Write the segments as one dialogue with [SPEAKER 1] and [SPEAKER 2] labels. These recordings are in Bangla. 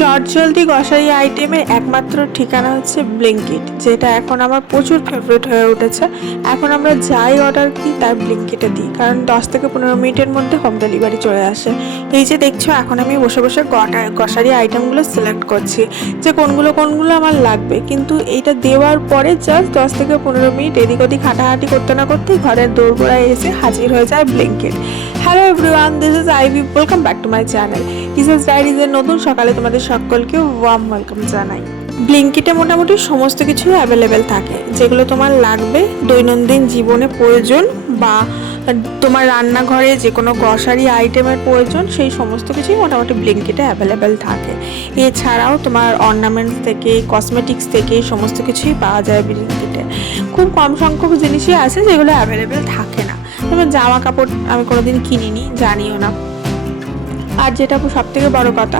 [SPEAKER 1] চটজলদি গ্রসারি আইটেমের একমাত্র ঠিকানা হচ্ছে ব্লিঙ্কিট যেটা এখন আমার প্রচুর ফেভারিট হয়ে উঠেছে। এখন আমরা যাই অর্ডার করি তার ব্লিঙ্কিটে দিই, কারণ দশ থেকে পনেরো মিনিটের মধ্যে হোম ডেলিভারি চলে আসে। এই যে দেখছ, এখন আমি বসে বসে গ্রসারি আইটেমগুলো সিলেক্ট করছি, যে কোনগুলো কোনগুলো আমার লাগবে। কিন্তু এইটা দেওয়ার পরে জাস্ট দশ থেকে পনেরো মিনিট এদিক ওদিক হাঁটাহাঁটি করতে না করতেই ঘরের দোরগোড়ায় এসে হাজির হয়ে যায় Blinkit hello everyone this is Ivy welcome back to my channel teachers ডায়েরিজের নতুন সকালে তোমাদের সকলকে ওয়ার্ম ওয়েলকাম জানাই। ব্লিঙ্কিটে মোটামুটি সমস্ত কিছুই অ্যাভেলেবেল থাকে। যেগুলো তোমার লাগবে দৈনন্দিন জীবনে প্রয়োজন বা তোমার রান্নাঘরে যে কোনো গ্রসারি আইটেমের প্রয়োজন, সেই সমস্ত কিছুই মোটামুটি ব্লিঙ্কিটে অ্যাভেলেবেল থাকে। এছাড়াও তোমার অর্নামেন্টস থেকে কসমেটিক্স থেকে সমস্ত কিছুই পাওয়া যায় ব্লিঙ্কিটে খুব কম সংখ্যক জিনিসই আছে যেগুলো অ্যাভেলেবেল থাকে না। যেমন জামা কাপড় আমি কোনোদিন কিনিনি, জানিও না। আর যেটা সব থেকে বড় কথা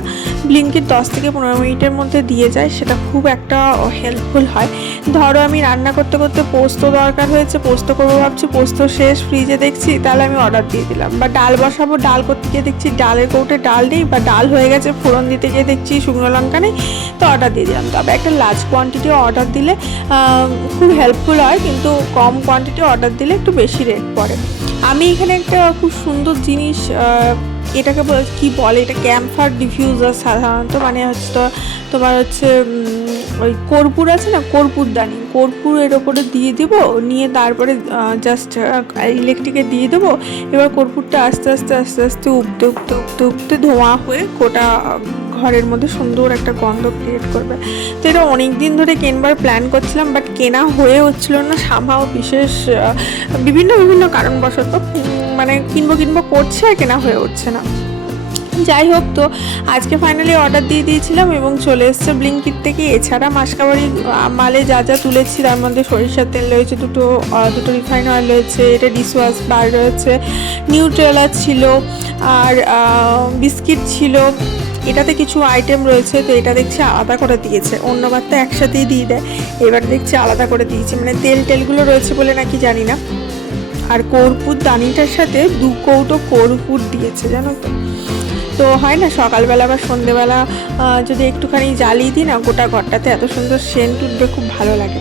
[SPEAKER 1] ব্লিঙ্কিট দশ থেকে পনেরো মিনিটের মধ্যে দিয়ে যায়, সেটা খুব একটা হেল্পফুল হয়। ধরো আমি রান্না করতে করতে পোস্ত দরকার হয়েছে, পোস্ত করব ভাবছি, পোস্ত শেষ ফ্রিজে দেখছি, তাহলে আমি অর্ডার দিয়ে দিলাম। বা ডাল বসাবো, ডাল করতে গিয়ে দেখছি ডালের কৌটে ডাল নেই, বা ডাল হয়ে গেছে, ফোড়ন দিতে গিয়ে দেখছি শুকনো লঙ্কা নেই, তো অর্ডার দিয়ে দিলাম। তবে একটা লার্জ কোয়ান্টিটি অর্ডার দিলে খুব হেল্পফুল হয়, কিন্তু কম কোয়ান্টিটি অর্ডার দিলে একটু বেশি রেট পড়ে। আমি এখানে একটা খুব সুন্দর জিনিস এটাকে কি বলে, এটা ক্যাম্পার ডিফিউজার সাধারণত মানে হচ্ছে তো, তোমার হচ্ছে ওই কর্পূর আছে না, কর্পূর দানি, কর্পূর এর ওপরে দিয়ে দেব, নিয়ে তারপরে জাস্ট ইলেকট্রিকে দিয়ে দেবো, এবার কর্পূরটা আস্তে আস্তে আস্তে আস্তে উঠতে উঠতে উঠতে উঠতে ধোঁয়া হয়ে গোটা ঘরের মধ্যে সুন্দর একটা গন্ধ ক্রিয়েট করবে। তো এটা অনেক দিন ধরে কেনবার প্ল্যান করছিলাম বাট কেনা হয়ে হচ্ছিল না সামাও বিশেষ বিভিন্ন বিভিন্ন কারণবশত মানে কিনবো কিনবো করছে আর কেনা হয়ে উঠছে না। যাই হোক তো, আজকে ফাইনালি অর্ডার দিয়ে দিয়েছিলাম এবং চলে এসছে ব্লিঙ্কিট থেকে। এছাড়া মাসকাবাড়ি মালে যা যা তুলেছি, তার মধ্যে সরিষার তেল রয়েছে, দুটো দুটো রিফাইন অয়েল রয়েছে, এটা ডিশওয়াশ বার রয়েছে নিউট্রেলা ছিল, আর বিস্কিট ছিল, এটাতে কিছু আইটেম রয়েছে, তো এটা দেখছি আলাদা করে দিয়েছে। অন্যবার তো একসাথেই দিয়ে দেয়, এবার দেখছি আলাদা করে দিয়েছে। মানে তেল টেলগুলো রয়েছে বলে নাকি জানি না। আর কর্পূর দানিটার সাথে দু কৌটো কর্পূর দিয়েছে, জানো তো? তো হয় না, সকালবেলা বা সন্ধেবেলা যদি একটুখানি জ্বালিয়ে দিই না, গোটা ঘরটাতে এত সুন্দর সেন্ট উঠবে, খুব ভালো লাগে।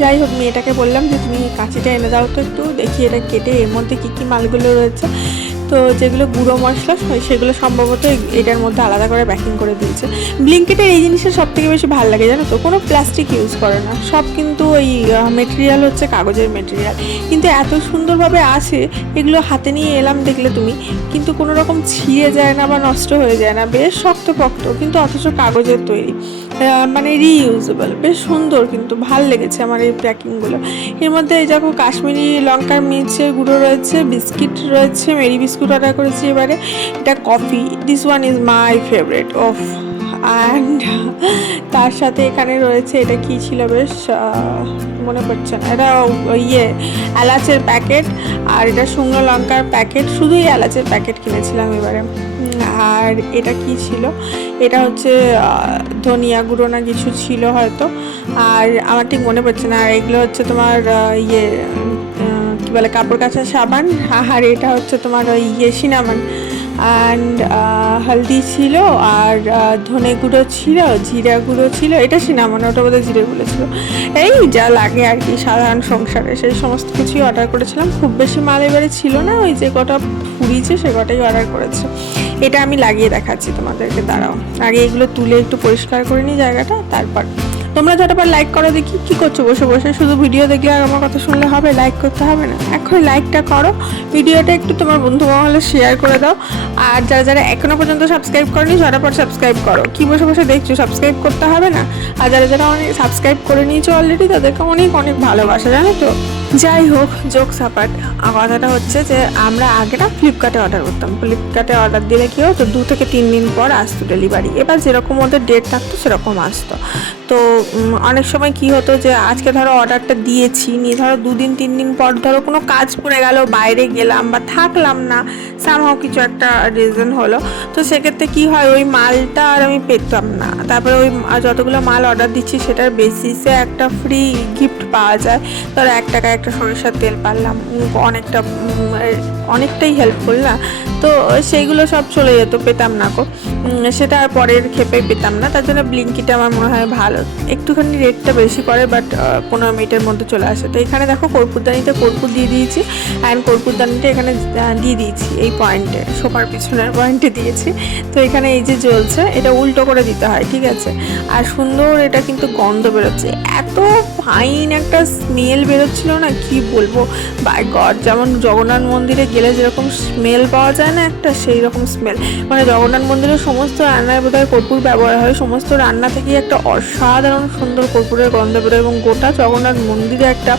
[SPEAKER 1] যাই হোক, মেয়েটাকে বললাম যে, তুমি কাঁচিটা এনে দাও তো একটু, দেখি এটা কেটে এর মধ্যে কী কী মালগুলো রয়েছে। তো যেগুলো গুঁড়ো মশলা সেগুলো সম্ভবত এটার মধ্যে আলাদা করে প্যাকিং করে দিয়েছে। ব্লিঙ্কেটের এই জিনিসটা সব থেকে বেশি ভালো লাগে জানো তো? কোনো প্লাস্টিক ইউজ করে না। সব কিন্তু ওই মেটেরিয়াল হচ্ছে কাগজের মেটেরিয়াল কিন্তু এত সুন্দরভাবে আছে, এগুলো হাতে নিয়ে এলাম দেখলে তুমি, কিন্তু কোনো রকম ছিঁড়ে যায় না বা নষ্ট হয়ে যায় না। বেশ শক্তপোক্ত, কিন্তু অথচ কাগজের তৈরি। মানে রিইউজেবল বেশ সুন্দর কিন্তু, ভালো লেগেছে আমার এই প্যাকিংগুলো এর মধ্যে এই দেখো কাশ্মীরি লঙ্কার মির্চের গুঁড়ো রয়েছে, বিস্কিট রয়েছে, মেরি বিস্কুট অর্ডার করেছি এবারে। এটা coffee this one is my favourite of and তার সাথে এখানে রয়েছে, এটা কি ছিল বেশ মনে পড়ছে না। এটা ইয়ে এলাচের প্যাকেট আর এটা শুকনো লঙ্কার প্যাকেট শুধুই এলাচের প্যাকেট কিনেছিলাম এবারে। আর এটা কি ছিল? এটা হচ্ছে ধনিয়া গুঁড়ো না কিছু ছিল হয়তো। আর আমার ঠিক মনে পড়ছে না। আর এগুলো হচ্ছে তোমার ইয়ে বলে কাপড় কাচার সাবান। আর এটা হচ্ছে তোমার ওই ইয়ে সিনামান। অ্যান্ড হলদি ছিল আর ধনে গুঁড়ো ছিল, জিরা গুঁড়ো ছিল। এটা সিনামন, ওটা বোধহয় জিরে গুঁড়ো ছিল। এই যা লাগে আর কি সাধারণ সংসারে। সেই সমস্ত কিছুই অর্ডার করেছিলাম। খুব বেশি মাল এবারে ছিল না। ওই যে কটা ফুরিয়েছে সে কটাই অর্ডার করেছে। এটা আমি লাগিয়ে দেখাচ্ছি তোমাদেরকে, দাঁড়াও। আগে এগুলো তুলে একটু পরিষ্কার করে নিই জায়গাটা, তারপর তোমরা ঝটাপট লাইক করো দেখি কি করছ বসে বসে। শুধু ভিডিও দেখলে আর আমার কথা শুনলে হবে? লাইক করতে হবে না। এখন লাইকটা করো। ভিডিওটা একটু তোমার বন্ধু মহলে শেয়ার করে দাও। আর যারা যারা এখনও পর্যন্ত সাবস্ক্রাইব করনি ঝটাপট সাবস্ক্রাইব করো। কি বসে বসে দেখছ? সাবস্ক্রাইব করতে হবে না? আর যারা যারা অনেক সাবস্ক্রাইব করে নিয়েছো অলরেডি তাদেরকে অনেক অনেক ভালোবাসা, জানো তো? যাই হোক যোগ সাপাট কথাটা হচ্ছে যে আমরা আগে না ফ্লিপকার্টে অর্ডার করতাম। ফ্লিপকার্টে অর্ডার দিলে কি হতো? দু থেকে তিন দিন পর আসতো ডেলিভারি এবার যেরকম ওদের ডেট থাকতো, সেরকম আসতো। তো অনেক সময় কি হতো যে, আজকে ধরো অর্ডারটা দিয়েছি, নিয়ে ধরো দুদিন তিন দিন পর ধরো কোনো কাজ পড়ে গেল, বাইরে গেলাম বা থাকলাম না সামহাও কিছু একটা রিজন হলো। তো সেক্ষেত্রে কি হয়, ওই মালটা আর আমি পেতাম না। তারপরে ওই যতগুলো মাল অর্ডার দিচ্ছি, সেটার বেসিসে একটা ফ্রি গিফট পাওয়া যায়। ধরো এক টাকায় একটা সরিষার তেল পারলাম অনেকটা অনেকটাই হেল্পফুল না? তো সেইগুলো সব চলে যেত, পেতাম না কো সেটা আর পরের ক্ষেপে পেতাম না। তার জন্য ব্লিঙ্কিটা আমার মনে হয় ভালো। একটুখানি রেটটা বেশি করে বাট পনেরো মিনিটের মধ্যে চলে আসে। তো এখানে দেখো কর্পূরদানিতে কর্পূর দিয়ে দিয়েছি অ্যান্ড কর্পূরদানিটা এখানে দিয়ে দিয়েছি এই পয়েন্টে সোফার পিছনের পয়েন্টে দিয়েছি। তো এখানে এই যে জ্বলছে, এটা উল্টো করে দিতে হয়, ঠিক আছে? আর সুন্দর এটা কিন্তু গন্ধ বেরোচ্ছে। এত ফাইন একটা স্মেল বেরোচ্ছিল না, কি বলব? বাই গড যেমন জগন্নাথ মন্দিরে গেলে যেরকম স্মেল পাওয়া যায় না একটা সেই রকম স্মেল মানে জগন্নাথ মন্দিরের সমস্ত রান্নায় বোধহয় কর্পূর ব্যবহার হয়। সমস্ত রান্না থেকেই একটা অসাধারণ সুন্দর কর্পূরের গন্ধ বেরোয় এবং গোটা জগন্নাথ মন্দিরে একটা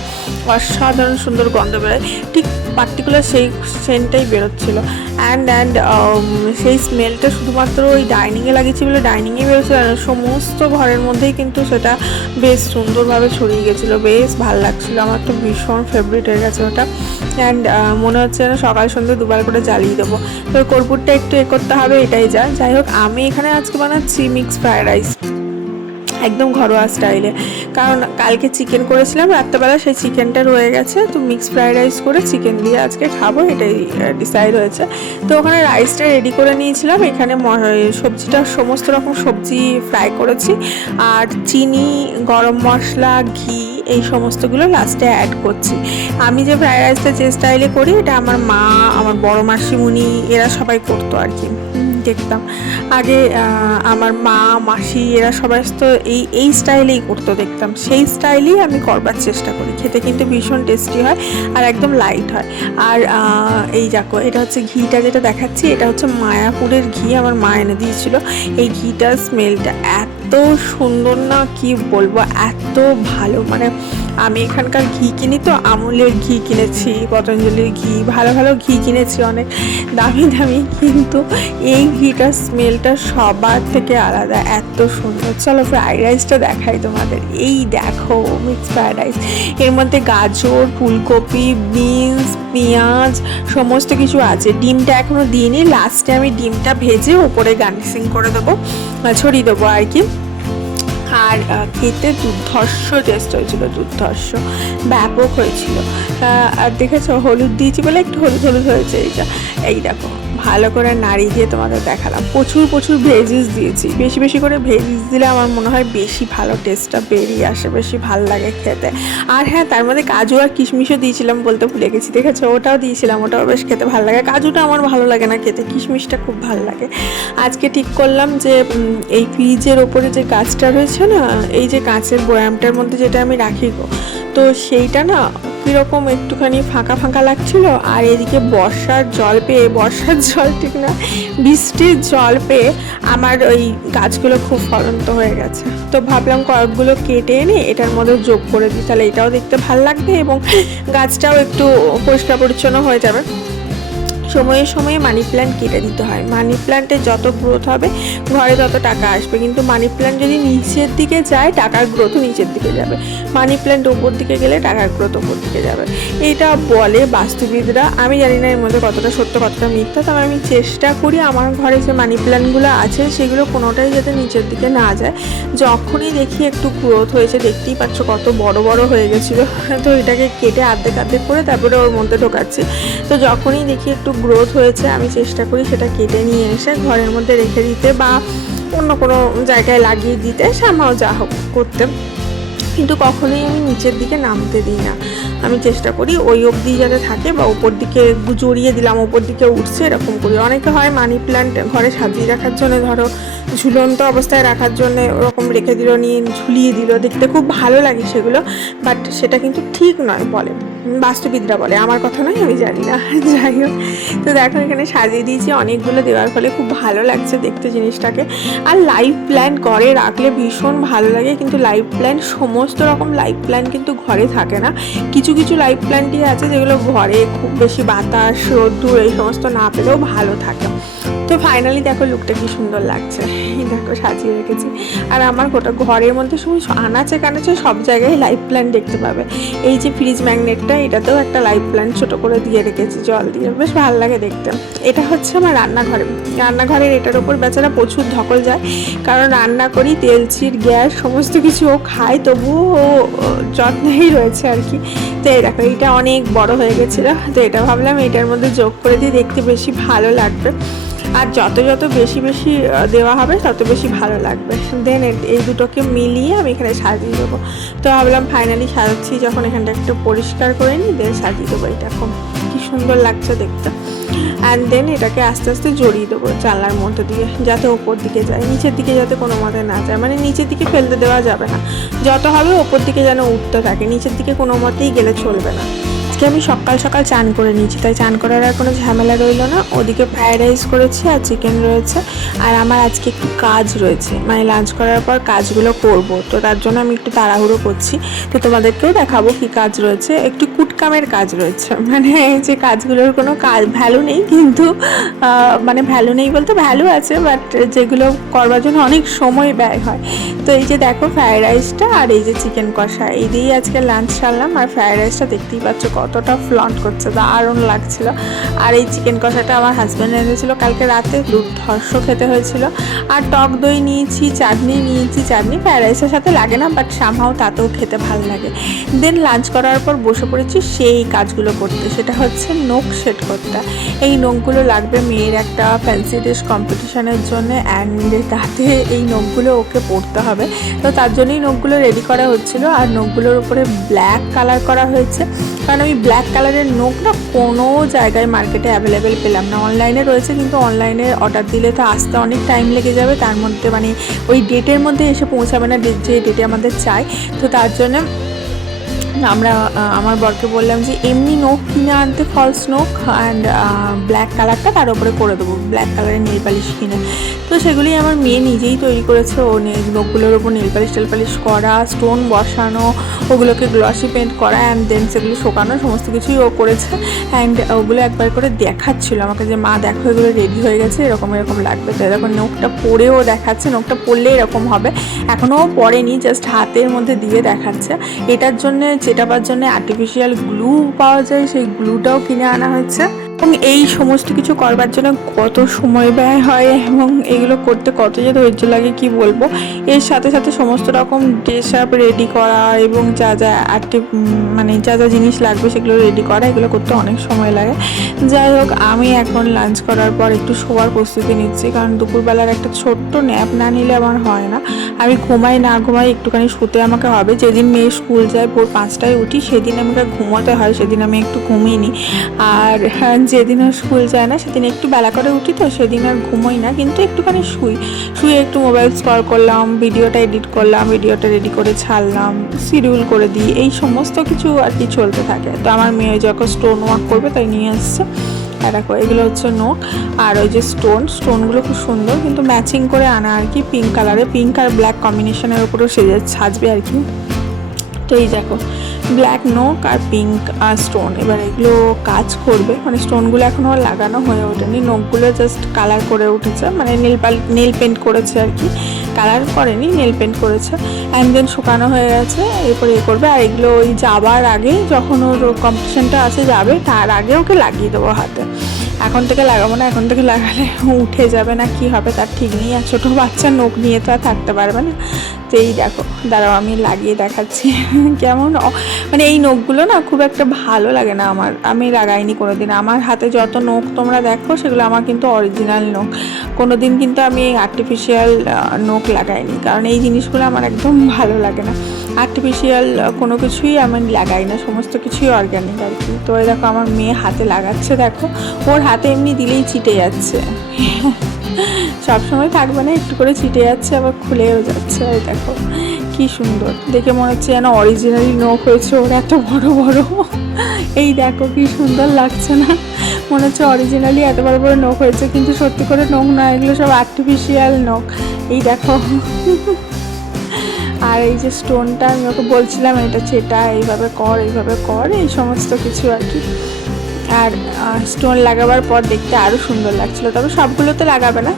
[SPEAKER 1] অসাধারণ সুন্দর গন্ধ বেরোয়। ঠিক পার্টিকুলার সেই সেন্টটাই বেরোচ্ছিল। অ্যান্ড অ্যান্ড um, সেই স্মেলটা শুধুমাত্র ওই ডাইনিংয়ে লাগিয়েছি বলে ডাইনিংয়ে বেরোচ্ছে না সমস্ত ঘরের মধ্যেই কিন্তু সেটা বেশ সুন্দরভাবে ছড়িয়ে গেছিল। বেশ ভালো লাগছিল। আমার তো ভীষণ ফেভারিট হয়ে গেছে ওটা। অ্যান্ড মনে হচ্ছে যেন সকাল সন্ধ্যে দুবার করে জ্বালিয়ে দেবো। তো কর্পূরটা একটু এ করতে হবে, এটাই যা। যাই হোক, আমি এখানে আজকে বানাচ্ছি মিক্স ফ্রায়েড রাইস একদম ঘরোয়া স্টাইলে। কারণ কালকে চিকেন করেছিলাম, রাত্রেবেলা সেই চিকেনটা রয়ে গেছে, তো মিক্স ফ্রাইড রাইস করে চিকেন দিয়ে আজকে খাব, এটাই ডিসাইড হয়েছে। তো ওখানে রাইসটা রেডি করে নিয়েছিলাম, এখানে সবজিটা সমস্ত রকম সবজি ফ্রাই করেছি। আর চিনি, গরম মশলা, ঘি, এই সমস্তগুলো লাস্টে অ্যাড করছি। আমি যে ফ্রাইড রাইসটা যে স্টাইলে করি, এটা আমার মা, আমার বড় মাসিমুনি, এরা সবাই করতো আর কি। দেখতাম। আগে আমার মা, মাসি এরা সবাই তো এই এই স্টাইলেই করতো দেখতাম। সেই স্টাইলেই আমি করবার চেষ্টা করি। খেতে কিন্তু ভীষণ টেস্টি হয় আর একদম লাইট হয়। আর এই দেখো, এটা হচ্ছে ঘিটা যেটা দেখাচ্ছি, এটা হচ্ছে মায়াপুরের ঘি। আমার মা এনে দিয়েছিল। এই ঘিটার স্মেলটা এত সুন্দর না কি বলব? এত ভালো মানে আমি এখানকার ঘি কিনি তো, আমুলের ঘি কিনেছি, পতঞ্জলির ঘি, ভালো ভালো ঘি কিনেছি অনেক দামি দামি, কিন্তু এই ঘিটার স্মেলটা সবার থেকে আলাদা, এত সুন্দর। চলো ফ্রাইড রাইসটা দেখাই তোমাদের। এই দেখো মিক্স ফ্রাইড রাইস এর মধ্যে গাজর, ফুলকপি বিনস পেঁয়াজ, সমস্ত কিছু আছে। ডিমটা এখনও দিইনি লাস্টে আমি ডিমটা ভেজে ওপরে গার্নিশিং করে দেবো ছড়িয়ে দেবো আর কি। আর খেতে দুর্ধর্ষ টেস্ট হয়েছিল দুর্ধর্ষ ব্যাপক হয়েছিল। আহ, আর দেখেছ? হলুদ দিয়েছি বলে একটু হলুদ হলুদ হয়েছে এইটা। এই দেখো ভালো করে নাড়ি দিয়ে তোমাদের দেখালাম। প্রচুর প্রচুর ভেজিস দিয়েছি। বেশি বেশি করে ভেজিস দিলে আমার মনে হয় বেশি ভালো টেস্টটা বেরিয়ে আসে বেশি ভালো লাগে খেতে। আর হ্যাঁ তার মধ্যে কাজু আর কিশমিশও দিয়েছিলাম বলতে ভুলে গেছি। দেখেছ? ওটাও দিয়েছিলাম ওটাও বেশ খেতে ভালো লাগে। কাজুটা আমার ভালো লাগে না খেতে কিশমিশটা খুব ভালো লাগে। আজকে ঠিক করলাম যে এই ফ্রিজের ওপরে যে গাছটা রয়েছে না এই যে কাঁচের বয়ামটার মধ্যে যেটা আমি রাখি গো তো সেইটা না কীরকম একটুখানি ফাঁকা ফাঁকা লাগছিল, আর এদিকে বর্ষার জল পেয়ে, বর্ষার জল ঠিক না, বৃষ্টির জল পেয়ে আমার ওই গাছগুলো খুব ফলন্ত হয়ে গেছে। তো ভাবলাম কয়েকগুলো কেটে এনে এটার মধ্যে যোগ করে দিই, তাহলে এটাও দেখতে ভালো লাগবে এবং গাছটাও একটু পরিষ্কার পরিচ্ছন্ন হয়ে যাবে। সময়ে সময়ে মানি প্ল্যান্ট কেটে দিতে হয়। মানি প্ল্যান্টে যত গ্রোথ হবে, ঘরে তত টাকা আসবে। কিন্তু মানি প্ল্যান্ট যদি নিচের দিকে যায়, টাকার গ্রোথও নিচের দিকে যাবে। মানি প্ল্যান্ট ওপর দিকে গেলে টাকার গ্রোথ ওপর দিকে যাবে। এটা বলে বাস্তুবিদরা। আমি জানি না এর মধ্যে কতটা সত্য, কতটা মিথ্যা, তবে আমি চেষ্টা করি আমার ঘরে যে মানি প্ল্যান্টগুলো আছে, সেগুলো কোনোটাই যাতে নিচের দিকে না যায়। যখনই দেখি একটু গ্রোথ হয়েছে, দেখতেই পাচ্ছ কত বড় বড় হয়ে গেছিল। তো এটাকে কেটে আর্ধেক আর্ধেক করে তারপরে ওর মধ্যে ঢোকাচ্ছি। তো যখনই দেখি একটু গ্রোথ হয়েছে, আমি চেষ্টা করি সেটা কেটে নিয়ে এসে ঘরের মধ্যে রেখে দিতে বা অন্য কোনো জায়গায় লাগিয়ে দিতে সে আমারও যা হোক করতে। কিন্তু কখনোই আমি নিচের দিকে নামতে দিই না। আমি চেষ্টা করি ওই অবধি যাতে থাকে বা ওপর দিকে জড়িয়ে দিলাম, ওপর দিকে উঠছে, এরকম করি। অনেকে হয় মানি প্ল্যান্ট ঘরে সাজিয়ে রাখার জন্য, ধরো ঝুলন্ত অবস্থায় রাখার জন্য ওরকম রেখে দিল, নিয়ে ঝুলিয়ে দিল। দেখতে খুব ভালো লাগে সেগুলো বাট সেটা কিন্তু ঠিক নয় বলে। বাস্তুবিদরা বলে, আমার কথা নয়, আমি জানি না। যাই হোক, তো দেখো এখানে সাজিয়ে দিয়েছি অনেকগুলো দেওয়ার ফলে খুব ভালো লাগছে দেখতে জিনিসটাকে। আর লাইভ প্ল্যান ঘরে রাখলে ভীষণ ভালো লাগে, কিন্তু লাইভ প্ল্যান সমস্ত রকম লাইভ প্ল্যান কিন্তু ঘরে থাকে না। কিছু কিছু লাইফ প্ল্যান্টই আছে যেগুলো ঘরে খুব বেশি বাতাস, রোদ্দুর, এই সমস্ত না পেলেও ভালো থাকে। তো ফাইনালি দেখো লুকটা কি সুন্দর লাগছে। দেখো সাজিয়ে রেখেছি। আর আমার গোটা ঘরের মধ্যে শুধু আনাচে কানাচে সব জায়গায় লাইফ প্ল্যান্ট দেখতে পাবে। এই যে ফ্রিজ ম্যাগনেটটা এটাতেও একটা লাইফ প্ল্যান্ট ছোটো করে দিয়ে রেখেছি, জল দিয়ে। বেশ ভালো লাগে দেখতে। এটা হচ্ছে আমার রান্নাঘরে। রান্নাঘরের এটার ওপর বেচারা প্রচুর ধকল যায়। কারণ রান্না করি, তেল তেলচির গ্যাস, সমস্ত কিছু ও খায়, তবুও ও ও যত্নেই রয়েছে আর কি। তো এই দেখো এটা অনেক বড় হয়ে গেছিল। তো এটা ভাবলাম এটার মধ্যে যোগ করে দিয়ে দেখতে বেশি ভালো লাগবে। আর যত যত বেশি বেশি দেওয়া হবে, তত বেশি ভালো লাগবে। দেন এই দুটোকে মিলিয়ে আমি এখানে সাজিয়ে দেবো। তো ভাবলাম ফাইনালি সাজাচ্ছি, যখন এখানটা একটু পরিষ্কার করে নিই দেন সাজিয়ে দেবো এটা। এখন কি সুন্দর লাগছে দেখতে। অ্যান্ড দেন এটাকে আস্তে আস্তে জড়িয়ে দেবো জানলার মধ্যে দিয়ে, যাতে ওপর দিকে যায়, নিচের দিকে যাতে কোনো মতে না যায়। মানে নিচের দিকে ফেলতে দেওয়া যাবে না। যত হবে ওপর দিকে যেন উঠতে থাকে, নিচের দিকে কোনো মতেই গেলে চলবে না। আজকে আমি সকাল সকাল চান করে নিয়েছি। তাই চান করার আর কোনো ঝামেলা রইল না। ওদিকে ফ্রায়েড রাইস করেছি আর চিকেন রয়েছে। আর আমার আজকে একটু কাজ রয়েছে। মানে লাঞ্চ করার পর কাজগুলো করব। তো তার জন্য আমি একটু তাড়াহুড়ো করছি। তো তোমাদেরকেও দেখাবো কি কাজ রয়েছে। একটু কুটকামের কাজ রয়েছে। মানে যে কাজগুলোর কোনো কাজ ভ্যালু নেই, কিন্তু মানে ভ্যালু নেই বলতে ভ্যালু আছে বাট যেগুলো করবার জন্য অনেক সময় ব্যয় হয়। তো এই যে দেখো ফ্রায়েড রাইসটা আর এই যে চিকেন কষা। এই দিয়েই আজকে লাঞ্চ সারলাম। আর ফ্রায়েড রাইসটা দেখতেই পাচ্ছ কতটা ফ্লন্ট করছে, দারুণ লাগছিল। আর এই চিকেন কষাটা আমার হাজব্যান্ড এনেছিল। কালকে রাতে দুর্ধর্ষ খেতে হয়েছিল। আর টক দই নিয়েছি, চাটনি নিয়েছি, চাটনি ফ্রাইড রাইসের সাথে লাগে না বাট সামহাও তাতেও খেতে ভালো লাগে। দেন লাঞ্চ করার পর বসে পড়েছি সেই কাজগুলো করতে। সেটা হচ্ছে নখ সেট করতে। এই নখগুলো লাগবে মেয়ের একটা ফ্যান্সি ড্রেস কম্পিটিশনের জন্য অ্যান্ড তাতে এই নখগুলো ওকে পরতে হবে। তো তার জন্যই নখগুলো রেডি করা হচ্ছিল। আর নখগুলোর উপরে ব্ল্যাক কালার করা হয়েছে। কারণ আমি ব্ল্যাক কালারের নোক না কোনো জায়গায় মার্কেটে অ্যাভেলেবেল পেলাম না। অনলাইনে রয়েছে কিন্তু অনলাইনে অর্ডার দিলে তো আসতে অনেক টাইম লেগে যাবে। তার মধ্যে মানে ওই ডেটের মধ্যে এসে পৌঁছাবে না যে ডেটে আমাদের চাই। তো তার জন্য আমরা আমার বরকে বললাম যে এমনি নোখ কিনে আনতে ফলস নোখ অ্যান্ড ব্ল্যাক কালারটা তার উপরে করে দেবো ব্ল্যাক কালারের নেল পালিশ কিনে। তো সেগুলি আমার মেয়ে নিজেই তৈরি করেছে, ও নোখগুলোর ওপর নেল পালিশ টেল পালিশ করা স্টোন বসানো, ওগুলোকে গ্লসি পেন্ট করা অ্যান্ড দেন সেগুলো শোকানো, সমস্ত কিছুই ও করেছে অ্যান্ড ওগুলো একবার করে দেখাচ্ছিল আমাকে যে, মা, দেখো এগুলো রেডি হয়ে গেছে, এরকম এরকম লাগবে। তো এরকম নোখটা পরেও দেখাচ্ছে, নোখটা পরলে এরকম হবে। এখনও পরেনি জাস্ট হাতের মধ্যে দিয়ে দেখাচ্ছে। এটার জন্য চেটাবার জন্য আর্টিফিশিয়াল গ্লু পাওয়া যায় সেই গ্লুটাও কিনে আনা হয়েছে। এবং এই সমস্ত কিছু করবার জন্য কত সময় ব্যয় হয় এবং এগুলো করতে কত যে ধৈর্য লাগে কি বলব? এর সাথে সাথে সমস্ত রকম ড্রেস আপ রেডি করা এবং যা যা আর্টি মানে যা যা জিনিস লাগবে সেগুলো রেডি করা এগুলো করতে অনেক সময় লাগে। যাই হোক আমি এখন লাঞ্চ করার পর একটু শোয়ার প্রস্তুতি নিচ্ছি কারণ দুপুরবেলার একটা ছোট্ট ন্যাপ না নিলে আমার হয় না। আমি ঘুমাই না ঘুমাই একটুখানি শুতে আমাকে হবে। যেদিন মেয়ে স্কুল যায় ভোর পাঁচটায় উঠি সেদিন আমাকে ঘুমোতে হয় সেদিন আমি একটু ঘুমিয়ে নিই। আর হ্যাঁ, যেদিন আর স্কুল যায় না, সেদিন একটু বেলা করে উঠি তো, সেদিন আর ঘুমোই না, কিন্তু একটুখানি শুই। শুয়ে একটু মোবাইল স্কল করলাম, ভিডিওটা এডিট করলাম, ভিডিওটা রেডি করে ছাড়লাম শিডিউল করে দিই, এই সমস্ত কিছু আর কি চলতে থাকে। তো আমার মেয়ে যখন স্টোন ওয়ার্ক করবে, তাই নিয়ে আসছে। আর দেখো, এগুলো হচ্ছে নোক আর ওই যে স্টোন স্টোনগুলো খুব সুন্দর, কিন্তু ম্যাচিং করে আনা আর কি পিঙ্ক কালারে পিঙ্ক আর ব্ল্যাক কম্বিনেশনের উপরেও সেজে সাজবে আর কি। তো দেখো ব্ল্যাক নোক আর পিঙ্ক আর স্টোন এবার এগুলো কাজ করবে। মানে স্টোনগুলো এখনও লাগানো হয়ে ওঠেনি নোকগুলো জাস্ট কালার করে উঠেছে মানে নীল পাল নীল পেন্ট করেছে আর কি কালার করেনি নেল পেন্ট করেছে অ্যান্ড দেন শুকানো হয়ে গেছে, এরপরে এ করবে, আর এগুলো ওই যাবার আগে যখন ওর কম্পিটিশনটা আছে যাবে, তার আগে ওকে লাগিয়ে দেবো হাতে। এখন থেকে লাগাবো না, এখন থেকে লাগালে উঠে যাবে না, কি হবে তার ঠিক নেই। আর ছোটো বাচ্চা নোখ নিয়ে তো আর থাকতে পারবে না। তো এই দেখো, দাঁড়াও আমি লাগিয়ে দেখাচ্ছি। কেমন মানে এই নখগুলো না খুব একটা ভালো লাগে না আমার। আমি লাগাইনি কোনো দিন আমার হাতে যত নখ তোমরা দেখো, সেগুলো আমার কিন্তু অরিজিনাল নখ। কোনো দিন কিন্তু আমি আর্টিফিশিয়াল নখ লাগাইনি। কারণ এই জিনিসগুলো আমার একদম ভালো লাগে না। আর্টিফিশিয়াল কোনো কিছুই আমি লাগাই না। সমস্ত কিছুই অর্গ্যানিক আর কি। তো দেখো, আমার মেয়ে হাতে লাগাচ্ছে, দেখো। ওর হাতে এমনি দিলেই চিটে যাচ্ছে। সবসময় থাকবে না, একটু করে ছিটে যাচ্ছে, আবার খুলেও যাচ্ছে। এই দেখো, কি সুন্দর। দেখে মনে হচ্ছে যেন অরিজিনালি নখ হয়েছে ওর এত বড় বড়। এই দেখো, কি সুন্দর লাগছে না? মনে হচ্ছে অরিজিনালি এত বড় বড় নখ হয়েছে, কিন্তু সত্যি করে নখ না, এগুলো সব আর্টিফিশিয়াল নখ। এই দেখো। আর এই যে স্টোনটা আমি ওকে বলছিলাম, এটা চেটা এইভাবে কর এইভাবে কর, এই সমস্ত কিছু আর কি। আর স্টোন লাগাবার পর দেখতে আরও সুন্দর লাগছিল। তবে সবগুলো তো লাগাবে না।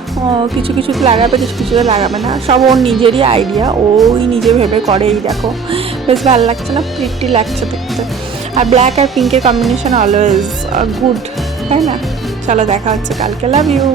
[SPEAKER 1] কিছু কিছু তো লাগাবে, কিছু কিছু তো লাগাবে না। সব ওর নিজেরই আইডিয়া ওই নিজে ভেবে করে এই দেখো। বেশ ভালো লাগছে না? প্রিটি লাগছে দেখতে। আর ব্ল্যাক আর পিঙ্কের কম্বিনেশন অলওয়েজ গুড তাই না? চলো দেখা হচ্ছে কালকে। Love you